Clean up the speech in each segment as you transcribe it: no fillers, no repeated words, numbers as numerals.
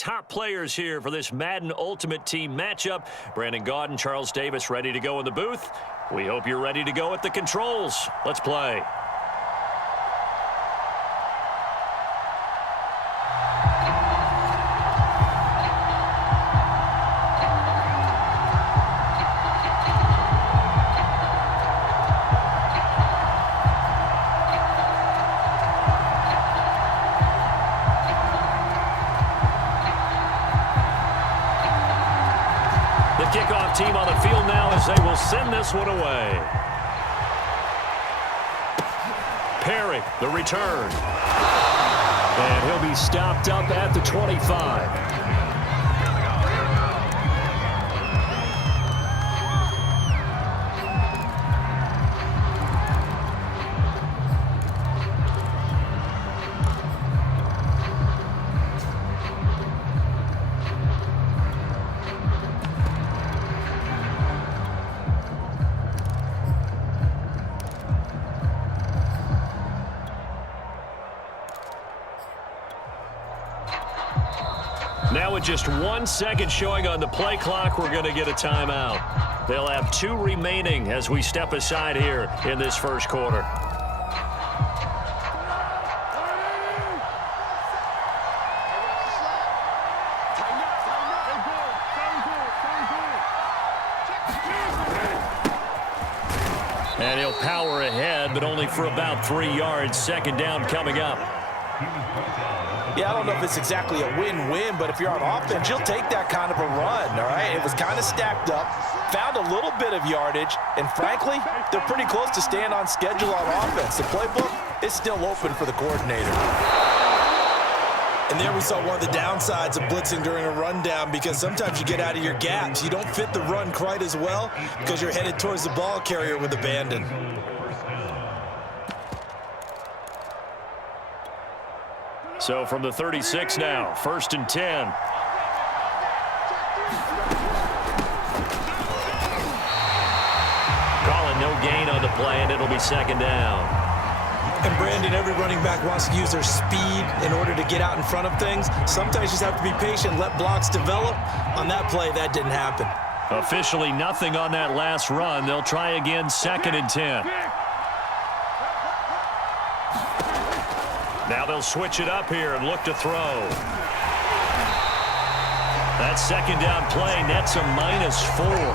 top players here for this Madden Ultimate Team matchup. Brandon Gaudin, Charles Davis ready to go in the booth. We hope you're ready to go at the controls. Let's play. Kickoff team on the field now as they will send this one away. Perry, the return. And he'll be stopped up at the 25. Now with just 1 second showing on the play clock, we're going to get a timeout. They'll have 2 remaining as we step aside here in this first quarter. And he'll power ahead, but only for about 3 yards. Second down coming up. Yeah, I don't know if it's exactly a win-win, but if you're on offense, you'll take that kind of a run, all right? It was kind of stacked up, found a little bit of yardage, and frankly, they're pretty close to staying on schedule on offense. The playbook is still open for the coordinator. And there we saw one of the downsides of blitzing during a rundown, because sometimes you get out of your gaps. You don't fit the run quite as well because you're headed towards the ball carrier with abandon. So from the 36 now, 1st and 10. Calling no gain on the play, and it'll be second down. And Brandon, every running back wants to use their speed in order to get out in front of things. Sometimes you just have to be patient, let blocks develop. On that play, that didn't happen. Officially nothing on that last run. They'll try again, 2nd and 10. Now they'll switch it up here and look to throw. That second down play nets a -4.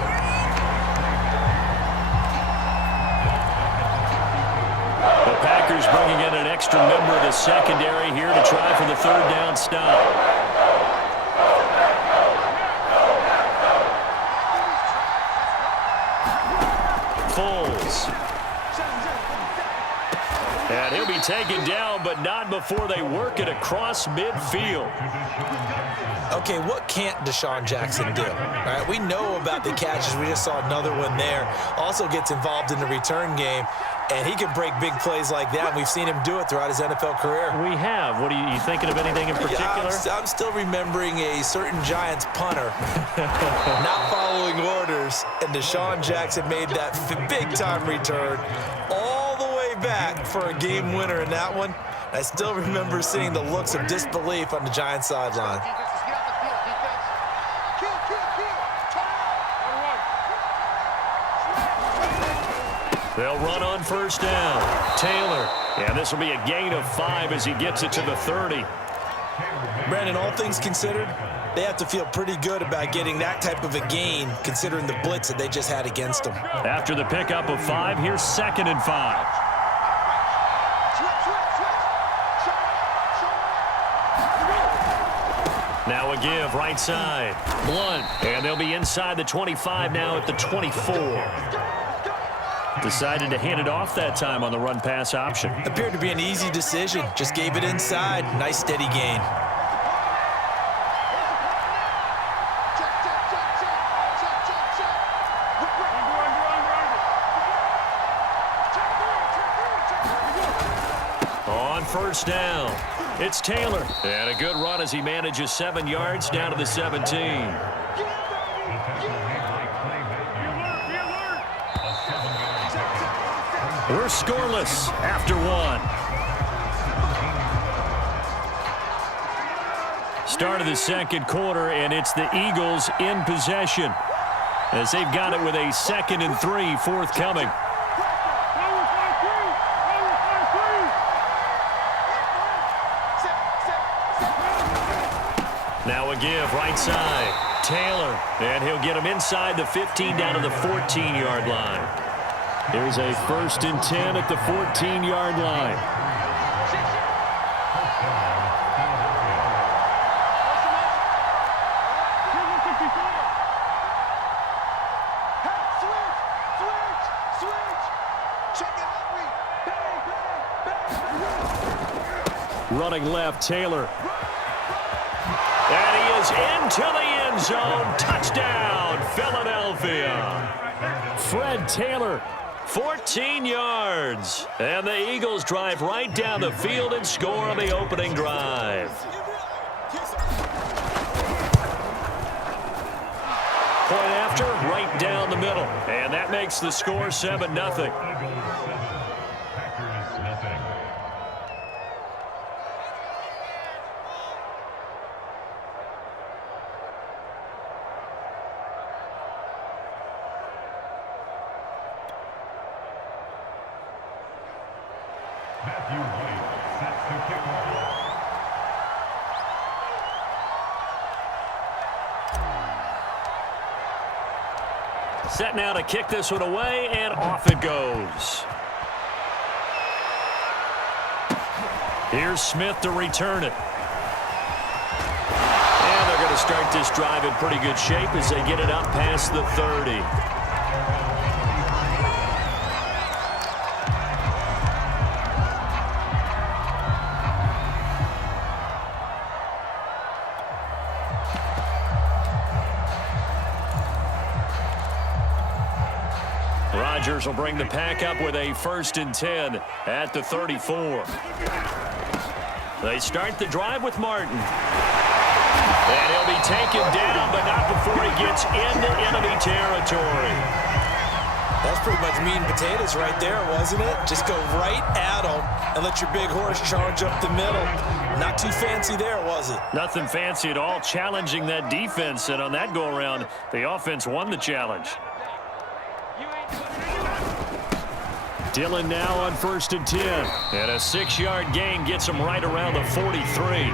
The Packers bringing in an extra member of the secondary here to try for the 3rd down stop. Foles. And he'll be taken down, but not before they work it across midfield. Okay, what can't Deshaun Jackson do? All right, we know about the catches. We just saw another one there. Also gets involved in the return game, and he can break big plays like that. And we've seen him do it throughout his NFL career. We have. What are you thinking of anything in particular? Yeah, I'm still remembering a certain Giants punter not following orders, and Deshaun Jackson made that big-time return all the way back for a game winner in that one. I still remember seeing the looks of disbelief on the Giants sideline. They'll run on 1st down. Taylor. And this will be a gain of 5 as he gets it to the 30. Brandon, all things considered, they have to feel pretty good about getting that type of a gain considering the blitz that they just had against them. After the pickup of 5, here's 2nd and 5. Now a give, right side. Blunt. And they'll be inside the 25 now at the 24. Decided to hand it off that time on the run-pass option. Appeared to be an easy decision. Just gave it inside. Nice, steady gain. On 1st down, it's Taylor. And a good run as he manages 7 yards down to the 17. We're scoreless after 1. Start of the second quarter, and it's the Eagles in possession as they've got it with a 2nd and 3 forthcoming. Now a give right side. Taylor, and he'll get him inside the 15 down to the 14-yard line. Here's a 1st and 10 at the 14-yard line. Running left, Taylor. And he is into the end zone. Touchdown, Philadelphia. Fred Taylor, 14 yards. And the Eagles drive right down the field and score on the opening drive. Point after, right down the middle. And that makes the score 7-0. Set now to kick this one away, and off it goes. Here's Smith to return it. And they're going to start this drive in pretty good shape as they get it up past the 30. Rodgers will bring the pack up with a 1st and 10 at the 34. They start the drive with Martin. And he'll be taken down, but not before he gets into enemy territory. That's pretty much meat and potatoes right there, wasn't it? Just go right at him and let your big horse charge up the middle. Not too fancy there, was it? Nothing fancy at all, challenging that defense. And on that go-around, the offense won the challenge. Dillon now on 1st and 10. And a 6-yard gain gets him right around the 43.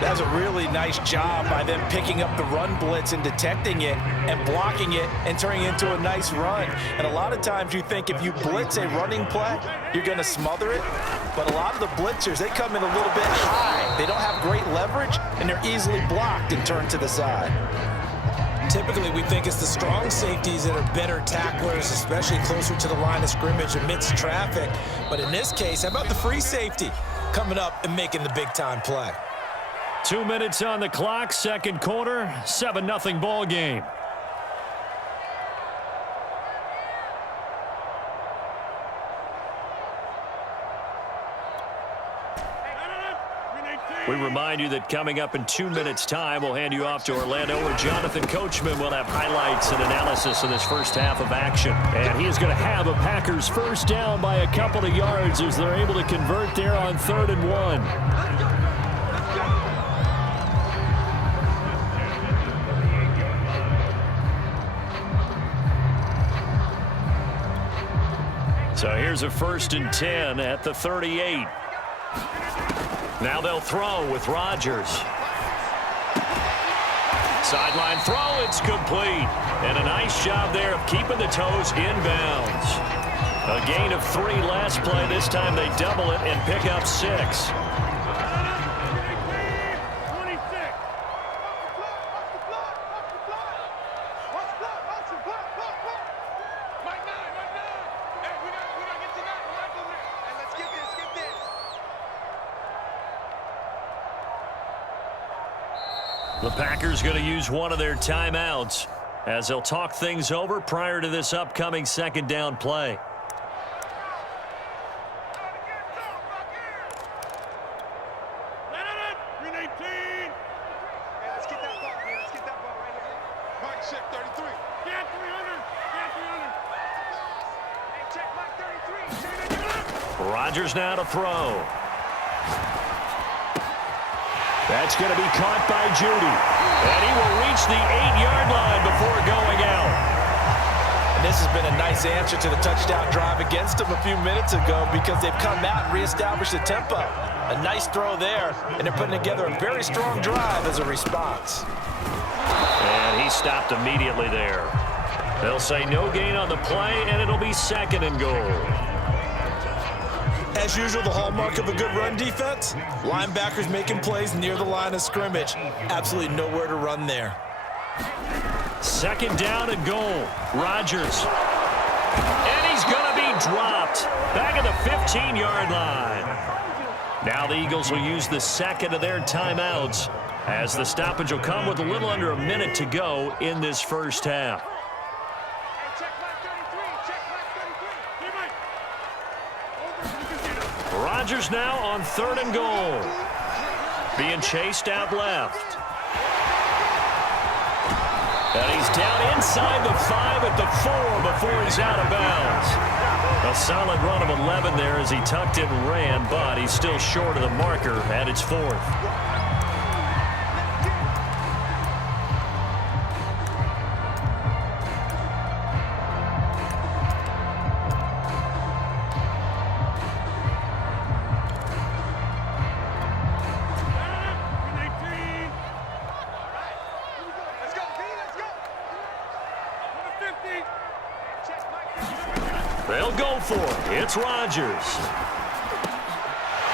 That's a really nice job by them picking up the run blitz and detecting it and blocking it and turning it into a nice run. And a lot of times you think if you blitz a running play, you're going to smother it. But a lot of the blitzers, they come in a little bit high. They don't have great leverage, and they're easily blocked and turned to the side. Typically, we think it's the strong safeties that are better tacklers, especially closer to the line of scrimmage amidst traffic. But in this case, how about the free safety coming up and making the big-time play? 2 minutes on the clock, second quarter, 7-0 ball game. We remind you that coming up in 2 minutes' time, we'll hand you off to Orlando, where Jonathan Coachman will have highlights and analysis of this first half of action. And he is going to have a Packers first down by a couple of yards as they're able to convert there on 3rd and 1. So here's a 1st and 10 at the 38. Now they'll throw with Rodgers. Sideline throw, it's complete. And a nice job there of keeping the toes inbounds. A gain of 3 last play. This time they double it and pick up 6. The Packers going to use one of their timeouts as they'll talk things over prior to this upcoming 2nd down play. Rodgers now to throw. That's going to be caught by Judy. And he will reach the 8-yard line before going out. And this has been a nice answer to the touchdown drive against them a few minutes ago because they've come out and reestablished the tempo. A nice throw there, and they're putting together a very strong drive as a response. And he stopped immediately there. They'll say no gain on the play, and it'll be 2nd and goal. As usual, the hallmark of a good run defense, linebackers making plays near the line of scrimmage. Absolutely nowhere to run there. 2nd down and goal. Rodgers. And he's going to be dropped. Back at the 15-yard line. Now the Eagles will use the 2nd of their timeouts as the stoppage will come with a little under a minute to go in this first half. Rodgers now on 3rd and goal. Being chased out left. And he's down inside the 5 at the 4 before he's out of bounds. A solid run of 11 there as he tucked it and ran, but he's still short of the marker at its 4th. They'll go for it. It's Rodgers.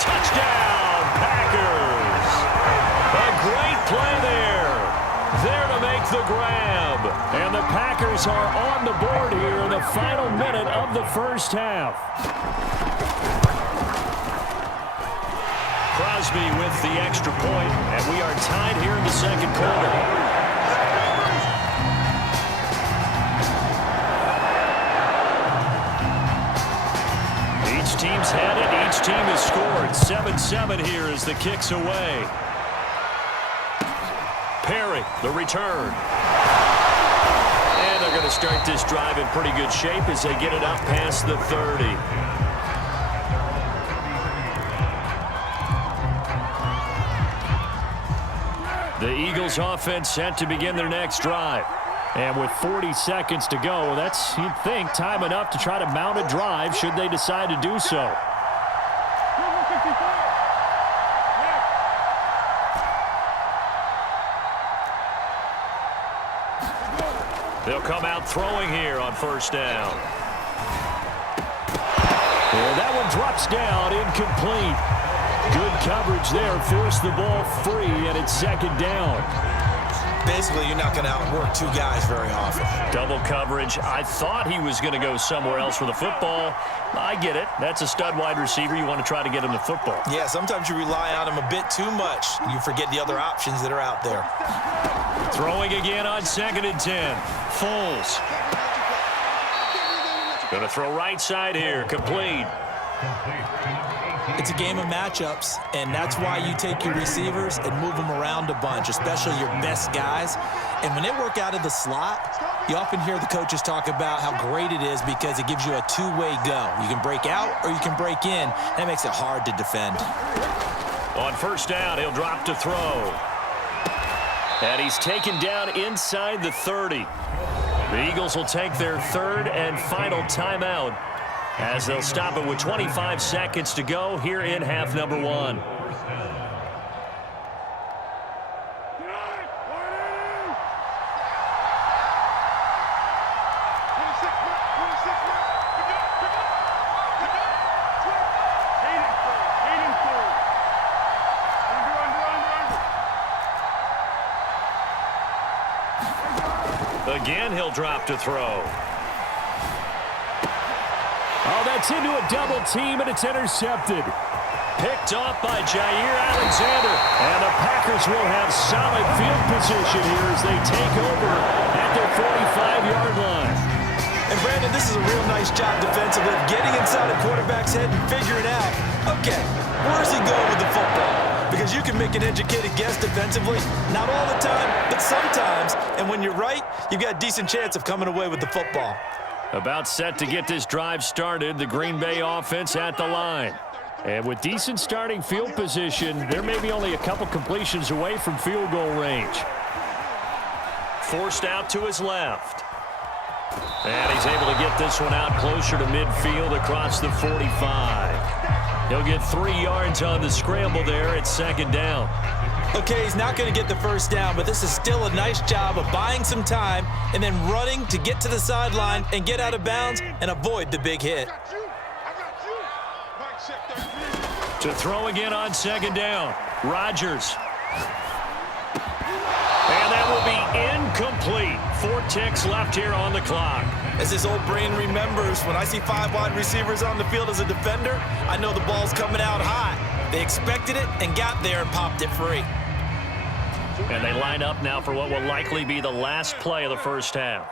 Touchdown, Packers. A great play there. There to make the grab. And the Packers are on the board here in the final minute of the first half. Crosby with the extra point, and we are tied here in the 2nd quarter. Team's had it. Each team has scored. 7-7 here as the kick's away. Perry, the return. And they're going to start this drive in pretty good shape as they get it up past the 30. The Eagles offense set to begin their next drive. And with 40 seconds to go, that's, you'd think, time enough to try to mount a drive should they decide to do so. They'll come out throwing here on 1st down. And that one drops down, incomplete. Good coverage there, forced the ball free, and it's 2nd down. Basically, you're not going to outwork 2 guys very often. Double coverage. I thought he was going to go somewhere else with the football. I get it. That's a stud wide receiver. You want to try to get him the football. Yeah, sometimes you rely on him a bit too much. You forget the other options that are out there. Throwing again on 2nd and 10. Foles. Going to throw right side here. Complete. It's a game of matchups, and that's why you take your receivers and move them around a bunch, especially your best guys. And when they work out of the slot, you often hear the coaches talk about how great it is because it gives you a two-way go. You can break out or you can break in. That makes it hard to defend. On 1st down, he'll drop to throw. And he's taken down inside the 30. The Eagles will take their 3rd and final timeout as they'll stop it with 25 seconds to go here in half number 1. Again, he'll drop to throw. Oh, that's into a double team, and it's intercepted. Picked off by Jair Alexander. And the Packers will have solid field position here as they take over at their 45-yard line. And, Brandon, this is a real nice job defensively, getting inside a quarterback's head and figuring out, okay, where's he going with the football? Because you can make an educated guess defensively, not all the time, but sometimes. And when you're right, you've got a decent chance of coming away with the football. About set to get this drive started, the Green Bay offense at the line. And with decent starting field position, they're maybe only a couple completions away from field goal range. Forced out to his left. And he's able to get this one out closer to midfield across the 45. He'll get 3 yards on the scramble there at second down. Okay, he's not going to get the first down, but this is still a nice job of buying some time and then running to get to the sideline and get out of bounds and avoid the big hit. To throw again on second down, Rodgers. And that will be incomplete. 4 ticks left here on the clock. As his old brain remembers, when I see 5 wide receivers on the field as a defender, I know the ball's coming out high. They expected it and got there and popped it free. And they line up now for what will likely be the last play of the first half.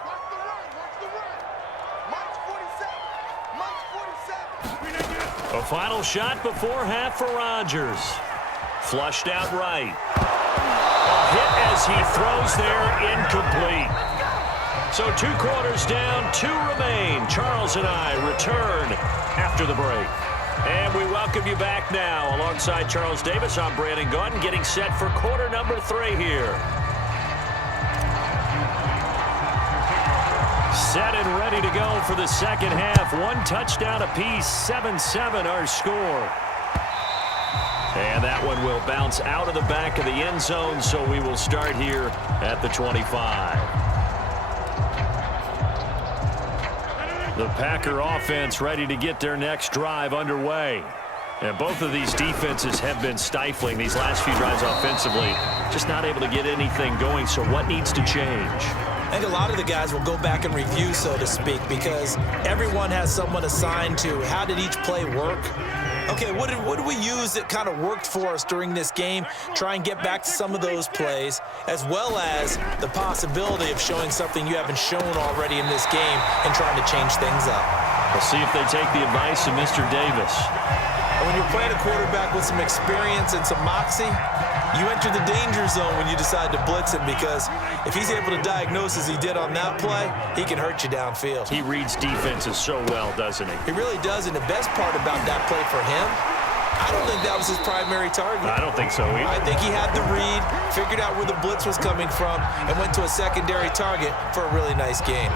A final shot before half for Rodgers. Flushed out right. A hit as he throws there, incomplete. So 2 quarters down, 2 remain. Charles and I return after the break. And we welcome you back now. Alongside Charles Davis, I'm Brandon Gaudin, getting set for quarter number 3 here. Set and ready to go for the second half. 1 touchdown apiece, 7-7 our score. And that one will bounce out of the back of the end zone, so we will start here at the 25. The Packer offense ready to get their next drive underway. And both of these defenses have been stifling these last few drives offensively. Just not able to get anything going, so what needs to change? I think a lot of the guys will go back and review, so to speak, because everyone has someone assigned to how did each play work. Okay, what did we use that kind of worked for us during this game? Try and get back to some of those plays, as well as the possibility of showing something you haven't shown already in this game and trying to change things up. We'll see if they take the advice of Mr. Davis. And when you're playing a quarterback with some experience and some moxie, you enter the danger zone when you decide to blitz him, because if he's able to diagnose as he did on that play, he can hurt you downfield. He reads defenses so well, doesn't he? He really does, and the best part about that play for him, I don't think that was his primary target. I don't think so either. I think he had the read, figured out where the blitz was coming from, and went to a secondary target for a really nice game.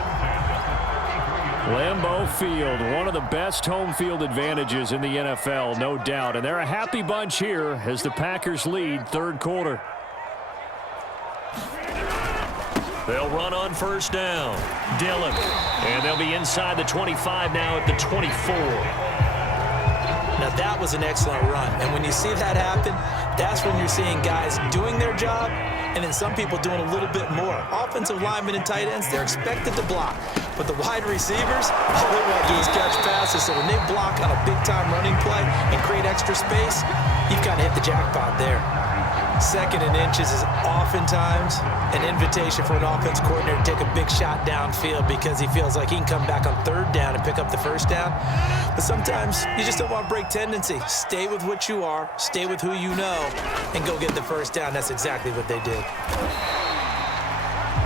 Lambeau Field, one of the best home field advantages in the NFL, no doubt. And they're a happy bunch here as the Packers lead third quarter. They'll run on first down. Dillon. And they'll be inside the 25 now at the 24. Now that was an excellent run. And when you see that happen, that's when you're seeing guys doing their job and then some people doing a little bit more. Offensive linemen and tight ends, they're expected to block. But the wide receivers, all they want to do is catch passes. So when they block on a big-time running play and create extra space, you've kind of hit the jackpot there. Second and inches is oftentimes an invitation for an offense coordinator to take a big shot downfield because he feels like he can come back on third down and pick up the first down. But sometimes you just don't want to break tendency. Stay with what you are, stay with who you know, and go get the first down. That's exactly what they did.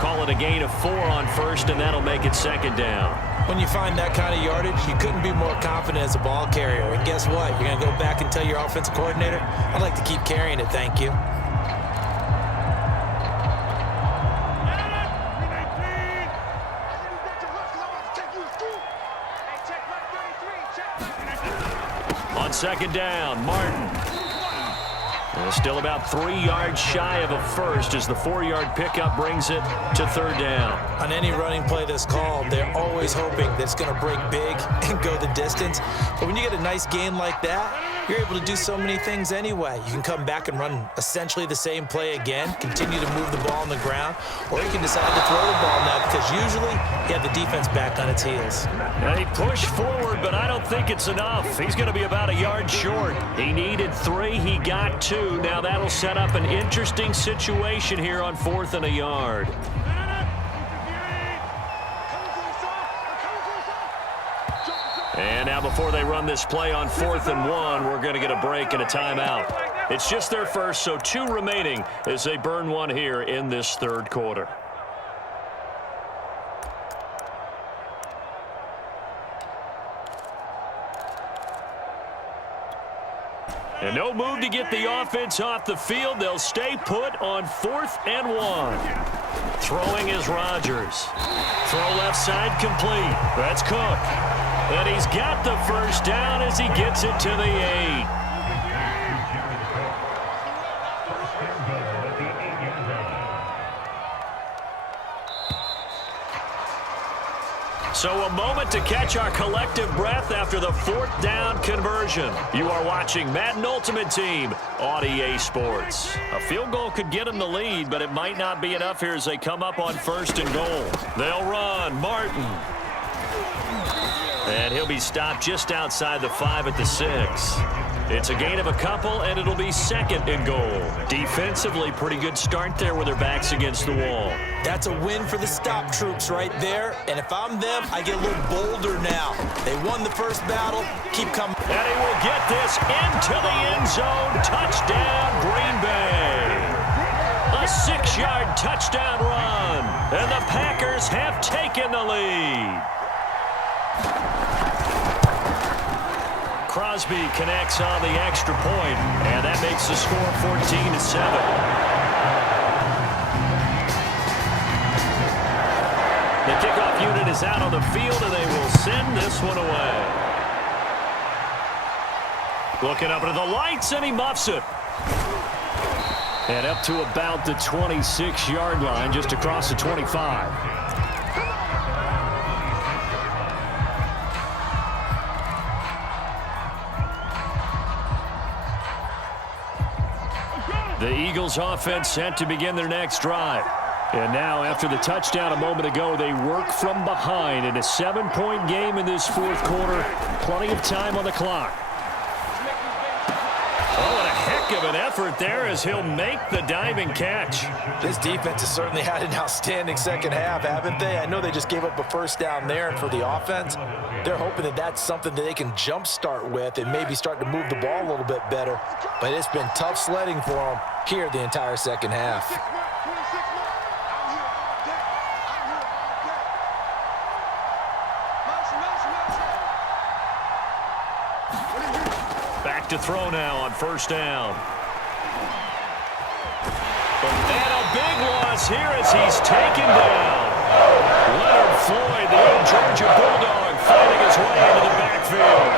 Call it a gain of 4 on first, and that'll make it second down. When you find that kind of yardage, you couldn't be more confident as a ball carrier. And guess what? You're going to go back and tell your offensive coordinator, I'd like to keep carrying it, thank you. On second down, Martin. And still about 3 yards shy of a first as the 4-yard pickup brings it to third down. On any running play that's called, they're always hoping that it's going to break big and go the distance. But when you get a nice gain like that, you're able to do so many things anyway. You can come back and run essentially the same play again, continue to move the ball on the ground, or you can decide to throw the ball now because usually you have the defense back on its heels. They push forward, but I don't think it's enough. He's going to be about a yard short. He needed 3. He got 2. Now that'll set up an interesting situation here on 4th and a yard. And now before they run this play on 4th and 1, we're going to get a break and a timeout. It's just their first, so 2 remaining as they burn 1 here in this third quarter. And no move to get the offense off the field. They'll stay put on 4th and 1. Throwing is Rodgers. Throw left side complete. That's Cook. And he's got the first down as he gets it to the 8. So a moment to catch our collective breath after the 4th down conversion. You are watching Madden Ultimate Team on EA Sports. A field goal could get them the lead, but it might not be enough here as they come up on 1st and goal. They'll run. Martin. And he'll be stopped just outside the 5 at the 6. It's a gain of a couple, and it'll be 2nd and goal. Defensively, pretty good start there with their backs against the wall. That's a win for the stop troops right there. And if I'm them, I get a little bolder now. They won the first battle. Keep coming. And he will get this into the end zone. Touchdown, Green Bay. A 6-yard touchdown run. And the Packers have taken the lead. Crosby connects on the extra point, and that makes the score 14-7. The kickoff unit is out on the field, and they will send this one away. Looking up at the lights, and he muffs it. And up to about the 26-yard line, just across the 25. The Eagles offense set to begin their next drive. And now, after the touchdown a moment ago, they work from behind in a 7-point game in this 4th quarter. Plenty of time on the clock. Oh, and a heck of an effort there as he'll make the diving catch. This defense has certainly had an outstanding second half, haven't they? I know they just gave up a first down there, and for the offense, they're hoping that that's something that they can jumpstart with and maybe start to move the ball a little bit better. But it's been tough sledding for them here the entire second half. Back to throw now on 1st down. And a big loss here as he's taken down. Leonard Floyd, the old Georgia Bulldog, finding his way into the backfield.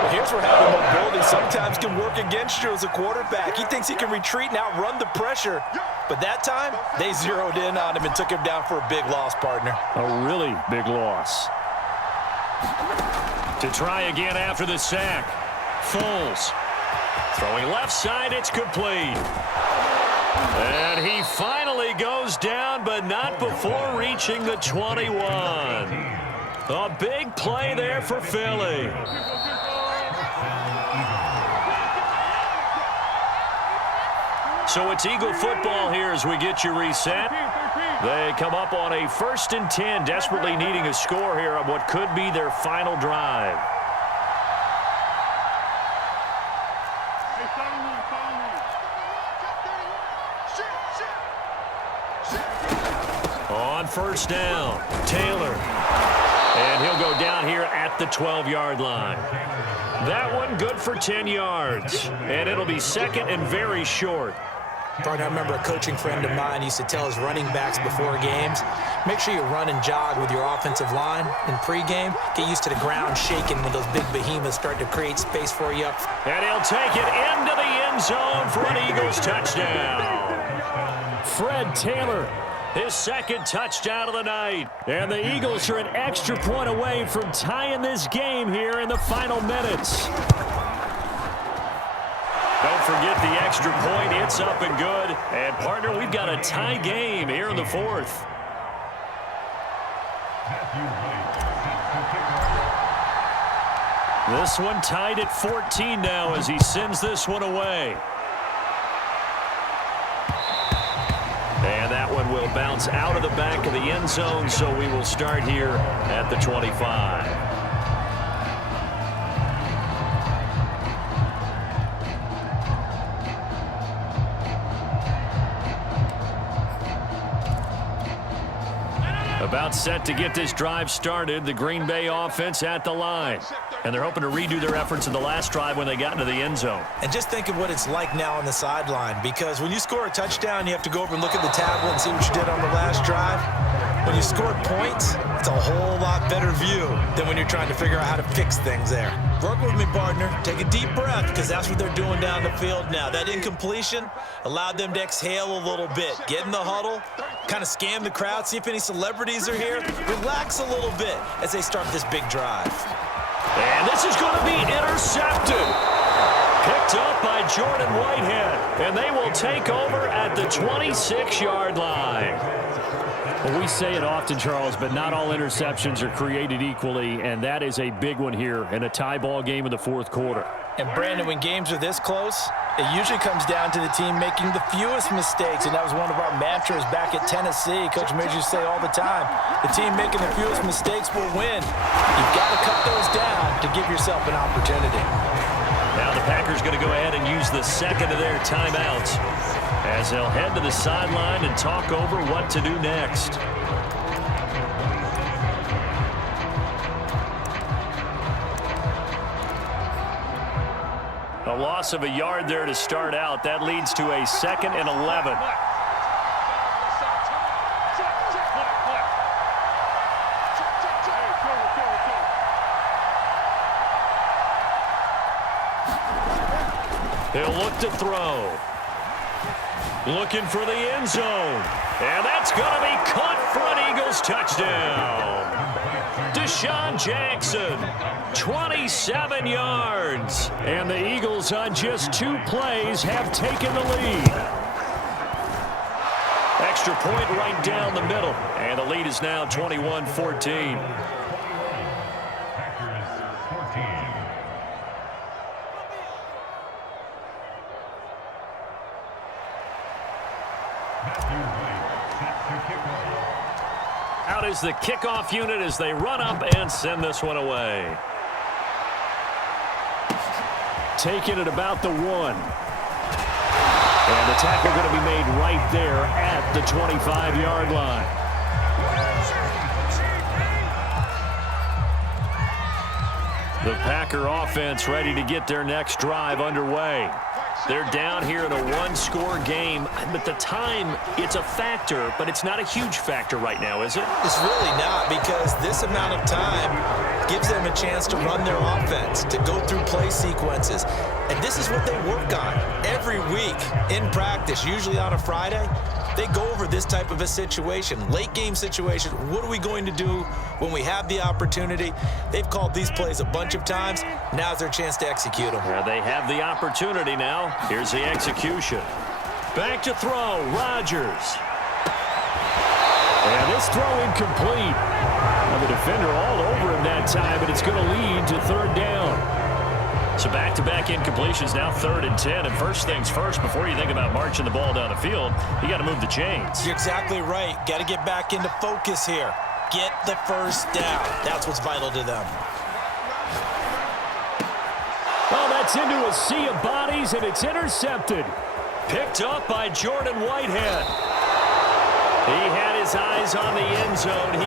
Well, here's where having mobility sometimes can work against you as a quarterback. He thinks he can retreat and outrun the pressure. But that time, they zeroed in on him and took him down for a big loss, partner. A really big loss. To try again after the sack. Foles. Throwing left side, it's complete. And he finally goes down, but not before reaching the 21. A big play there for Philly. So it's Eagle football here as we get you reset. They come up on a 1st and 10, desperately needing a score here on what could be their final drive. On 1st down, Taylor. And he'll go down here at the 12-yard line. That one good for 10 yards. And it'll be 2nd and very short. I remember a coaching friend of mine used to tell his running backs before games, make sure you run and jog with your offensive line in pregame. Get used to the ground shaking when those big behemoths start to create space for you up. And he'll take it into the end zone for an Eagles touchdown. Fred Taylor, his 2nd touchdown of the night. And the Eagles are an extra point away from tying this game here in the final minutes. Don't forget the extra point. It's up and good. And, partner, we've got a tie game here in the 4th. This one tied at 14 now as he sends this one away. And that one will bounce out of the back of the end zone, so we will start here at the 25. About set to get this drive started, the Green Bay offense at the line. And they're hoping to redo their efforts in the last drive when they got into the end zone. And just think of what it's like now on the sideline, because when you score a touchdown, you have to go over and look at the tablet and see what you did on the last drive. When you score points, it's a whole lot better view than when you're trying to figure out how to fix things there. Work with me, partner. Take a deep breath, because that's what they're doing down the field now. That incompletion allowed them to exhale a little bit. Get in the huddle, kind of scan the crowd, see if any celebrities are here. Relax a little bit as they start this big drive. And this is going to be intercepted. Picked up by Jordan Whitehead. And they will take over at the 26-yard line. Well, we say it often, Charles, but not all interceptions are created equally, and that is a big one here in a tie ball game in the fourth quarter. And, Brandon, when games are this close, it usually comes down to the team making the fewest mistakes, and that was one of our mantras back at Tennessee. Coach Midge used to say all the time, the team making the fewest mistakes will win. You've got to cut those down to give yourself an opportunity. Now the Packers going to go ahead and use the second of their timeouts as they'll head to the sideline and talk over what to do next. A loss of a yard there to start out. That leads to a 2nd and 11. He'll look to throw. Looking for the end zone. And that's going to be caught for an Eagles touchdown. Deshaun Jackson, 27 yards. And the Eagles on just 2 plays have taken the lead. Extra point right down the middle. And the lead is now 21-14. Out is the kickoff unit as they run up and send this one away. Taking it about the 1. And the tackle going to be made right there at the 25-yard line. The Packer offense ready to get their next drive underway. They're down here in a 1-score game, but the time, it's a factor, but it's not a huge factor right now, is it? It's really not, because this amount of time gives them a chance to run their offense, to go through play sequences. And this is what they work on every week in practice, usually on a Friday. They go over this type of a situation, late game situation. What are we going to do when we have the opportunity? They've called these plays a bunch of times. Now's their chance to execute them. Yeah, they have the opportunity now. Here's the execution. Back to throw, Rodgers. And this throw incomplete. Now the defender all over him that time, but it's going to lead to 3rd down. So back-to-back incompletions, now 3rd and 10. And first things first, before you think about marching the ball down the field, you got to move the chains. You're exactly right. Got to get back into focus here. Get the first down. That's what's vital to them. Oh, that's into a sea of bodies, and it's intercepted. Picked up by Jordan Whitehead. He had his eyes on the end zone.